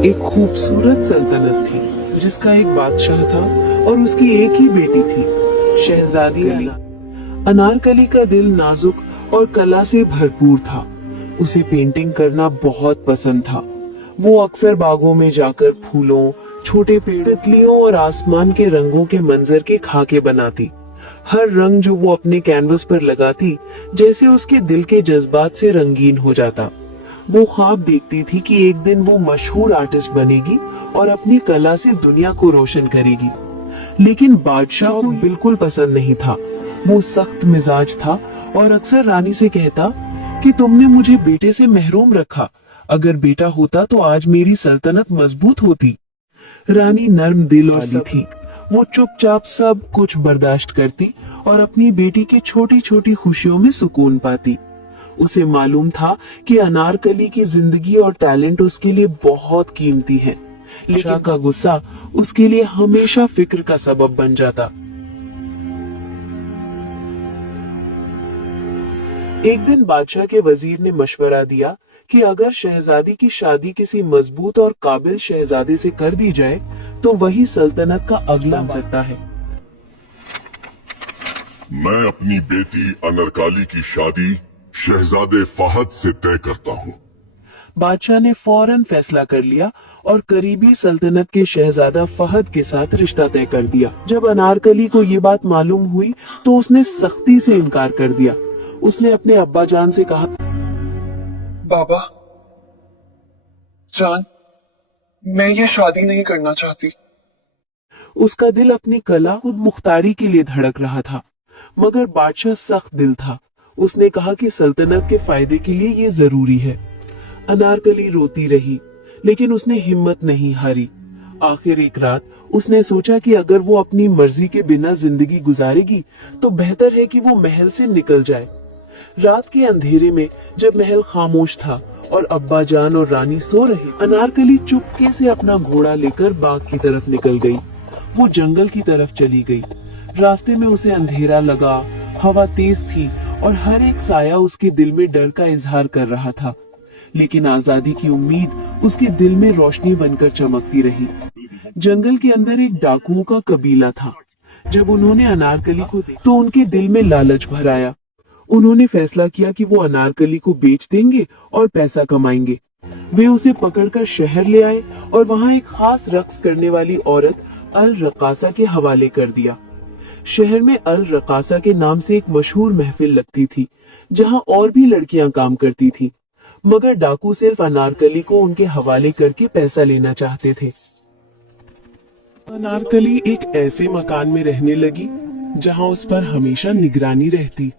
एक खूबसूरत सल्तनत थी जिसका एक बादशाह था और उसकी एक ही बेटी थी, शहजादी अली। अनारकली का दिल नाजुक और कला से भरपूर था। उसे पेंटिंग करना बहुत पसंद था। वो अक्सर बागों में जाकर फूलों, छोटे पेड़, तितलियों और आसमान के रंगों के मंजर के खाके बनाती। हर रंग जो वो अपने कैनवस पर लगाती, जैसे उसके दिल के जज्बात से रंगीन हो जाता। वो ख्वाब देखती थी कि एक दिन वो मशहूर आर्टिस्ट बनेगी और अपनी कला से दुनिया को रोशन करेगी। लेकिन बादशाह को बिल्कुल पसंद नहीं था। वो सख्त मिजाज था और अक्सर रानी से कहता कि तुमने मुझे बेटे से महरूम रखा। अगर बेटा होता तो आज मेरी सल्तनत मजबूत होती। रानी नर्म दिल वाली थी। वो चुपचाप सब कुछ बर्दाश्त करती और अपनी बेटी की छोटी छोटी खुशियों में सुकून पाती। उसे मालूम था कि अनारकली की जिंदगी और टैलेंट उसके लिए बहुत कीमती है, लेकिन शाह का गुस्सा उसके लिए हमेशा फिक्र का सबब बन जाता। एक दिन बादशाह के वजीर ने मशवरा दिया कि अगर शहजादी की शादी किसी मजबूत और काबिल शहजादे से कर दी जाए तो वही सल्तनत का अगला बन सकता है। मैं अपनी बेटी अनारकली की शादी शहजादे फहद से तय करता हूँ। बादशाह ने फौरन फैसला कर लिया और करीबी सल्तनत के शहजादा फहद के साथ रिश्ता तय कर दिया। जब अनारकली को ये बात मालूम हुई तो उसने सख्ती से इनकार कर दिया। उसने अपने अब्बा जान से कहा, बाबा जान, मैं ये शादी नहीं करना चाहती। उसका दिल अपनी कला खुद मुख्तारी के लिए धड़क रहा था, मगर बादशाह सख्त दिल था। उसने कहा कि सल्तनत के फायदे के लिए ये जरूरी है। अनारकली रोती रही, लेकिन उसने हिम्मत नहीं हारी। आखिर एक रात उसने सोचा कि अगर वो अपनी मर्जी के बिना जिंदगी गुजारेगी तो बेहतर है कि वो महल से निकल जाए। रात के अंधेरे में जब महल खामोश था और अब्बा जान और रानी सो रहे, अनारकली चुपके से अपना घोड़ा लेकर बाग की तरफ निकल गई। वो जंगल की तरफ चली गई। रास्ते में उसे अंधेरा लगा, हवा तेज थी और हर एक साया उसके दिल में डर का इजहार कर रहा था। लेकिन आजादी की उम्मीद उसके दिल में रोशनी बनकर चमकती रही। जंगल के अंदर एक डाकुओं का कबीला था। जब उन्होंने अनारकली को देखा तो उनके दिल में लालच भर आया। उन्होंने फैसला किया कि वो अनारकली को बेच देंगे और पैसा कमाएंगे। वे उसे पकड़कर शहर ले आए और वहाँ एक खास रक्स करने वाली औरत अल रकासा के हवाले कर दिया। शहर में अल रकासा के नाम से एक मशहूर महफिल लगती थी, जहाँ और भी लड़कियां काम करती थी, मगर डाकू सिर्फ अनारकली को उनके हवाले करके पैसा लेना चाहते थे। अनारकली एक ऐसे मकान में रहने लगी जहाँ उस पर हमेशा निगरानी रहती।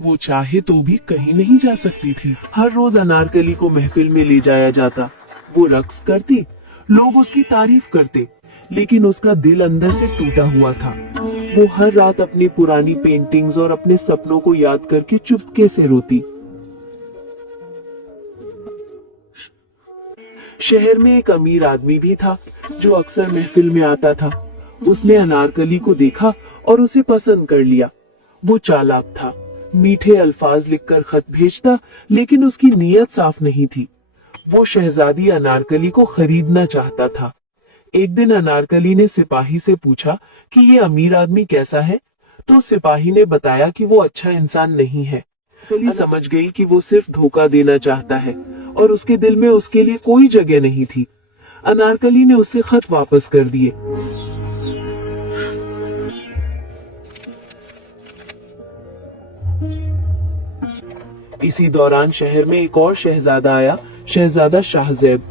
वो चाहे तो भी कहीं नहीं जा सकती थी। हर रोज अनारकली को महफिल में ले जाया जाता। वो रक्स करती, लोग उसकी तारीफ करते, लेकिन उसका दिल अंदर से टूटा हुआ था। वो हर रात अपनी पुरानी पेंटिंग्स और अपने सपनों को याद करके चुपके से रोती। शहर में एक अमीर आदमी भी था जो अक्सर महफिल में आता था। उसने अनारकली को देखा और उसे पसंद कर लिया। वो चालाक था, मीठे अल्फाज लिखकर खत भेजता, लेकिन उसकी नीयत साफ नहीं थी। वो शहजादी अनारकली को खरीदना चाहता था। एक दिन अनारकली ने सिपाही से पूछा कि ये अमीर आदमी कैसा है, तो सिपाही ने बताया कि वो अच्छा इंसान नहीं है। अनारकली समझ गई कि वो सिर्फ धोखा देना चाहता है और उसके दिल में उसके लिए कोई जगह नहीं थी। अनारकली ने उससे खत वापस कर दिए। इसी दौरान शहर में एक और शहजादा आया, शहजादा शाहज़ैब।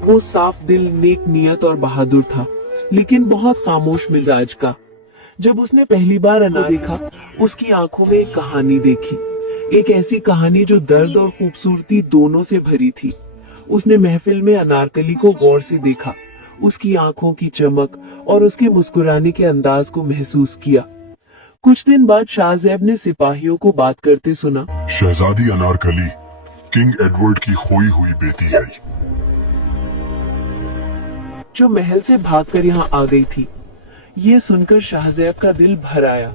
वो साफ दिल, नेक नियत और बहादुर था, लेकिन बहुत खामोश मिजाज का। जब उसने पहली बार अनार देखा, उसकी आंखों में एक कहानी देखी, एक ऐसी कहानी जो दर्द और खूबसूरती दोनों से भरी थी। उसने महफिल में अनारकली को गौर से देखा, उसकी आंखों की चमक और उसके मुस्कुराने के अंदाज को महसूस किया। कुछ दिन बाद शाहज़ैब ने सिपाहियों को बात करते सुना, शहजादी अनारकली किंग एडवर्ड की खोई हुई बेटी है, जो महल से भागकर यहाँ आ गई थी। ये सुनकर शाहज़ैब का दिल भर आया।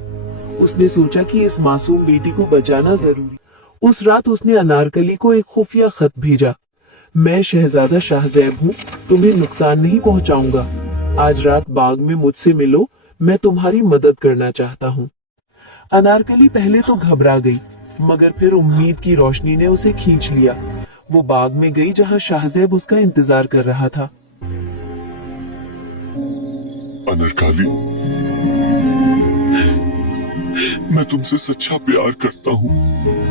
उसने सोचा कि इस मासूम बेटी को बचाना जरूरी। उस रात उसने अनारकली को एक खुफिया खत भेजा। मैं शहजादा शाहजैब हूँ, तुम्हें नुकसान नहीं पहुँचाऊंगा। आज रात बाग में मुझसे मिलो, मैं तुम्हारी मदद करना चाहता हूँ। अनारकली पहले तो घबरा गई, मगर फिर उम्मीद की रोशनी ने उसे खींच लिया। वो बाग में गई जहाँ शाहजैब उसका इंतजार कर रहा था। अनारकली, मैं तुमसे सच्चा प्यार करता हूँ।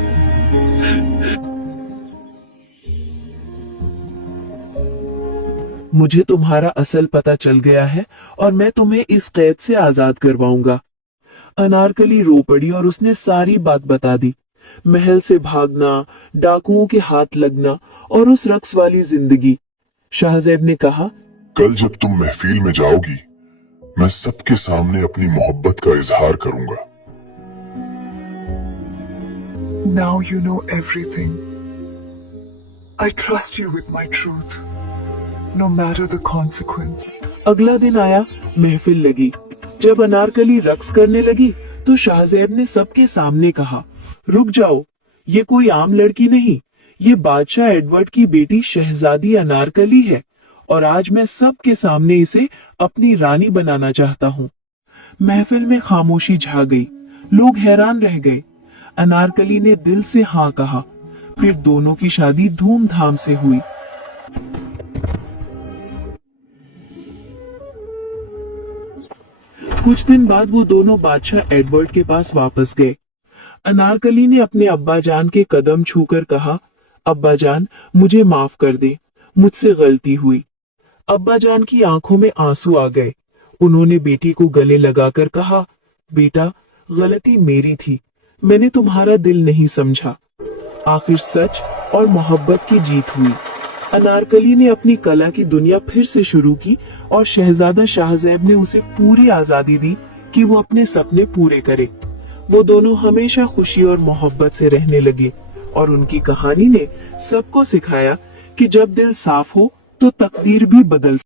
मुझे तुम्हारा असल पता चल गया है और मैं तुम्हें इस कैद से आजाद करवाऊंगा। अनारकली रो पड़ी और उसने सारी बात बता दी। महल से भागना, डाकुओं के हाथ लगना और उस रक्स वाली जिंदगी। शाहजैब ने कहा, कल जब तुम महफिल में जाओगी, मैं सबके सामने अपनी मोहब्बत का इजहार करूंगा। Now you know everything. I trust you with my truth, no matter the consequence. अगला दिन आया, महफिल लगी। जब अनारकली रक्स करने लगी तो शाहजैब ने सबके सामने कहा, रुक जाओ, ये कोई आम लड़की नहीं, ये बादशाह एडवर्ड की बेटी शहजादी अनारकली है और आज मैं सबके सामने इसे अपनी रानी बनाना चाहता हूँ। महफिल में खामोशी छा गई, लोग हैरान रह गए। अनारकली ने दिल से हाँ कहा, फिर दोनों की शादी धूमधाम से हुई। कुछ दिन बाद वो दोनों बादशाह एडवर्ड के पास वापस गए। अनारकली ने अपने अब्बा जान के कदम छूकर कहा, अब्बा जान, मुझे माफ कर दे, मुझसे गलती हुई। अब्बा जान की आंखों में आंसू आ गए। उन्होंने बेटी को गले लगाकर कहा, बेटा, गलती मेरी थी, मैंने तुम्हारा दिल नहीं समझा। आखिर सच और मोहब्बत की जीत हुई। अनारकली ने अपनी कला की दुनिया फिर से शुरू की और शहजादा शाहजैब ने उसे पूरी आजादी दी कि वो अपने सपने पूरे करे। वो दोनों हमेशा खुशी और मोहब्बत से रहने लगे और उनकी कहानी ने सबको सिखाया कि जब दिल साफ हो तो तकदीर भी बदल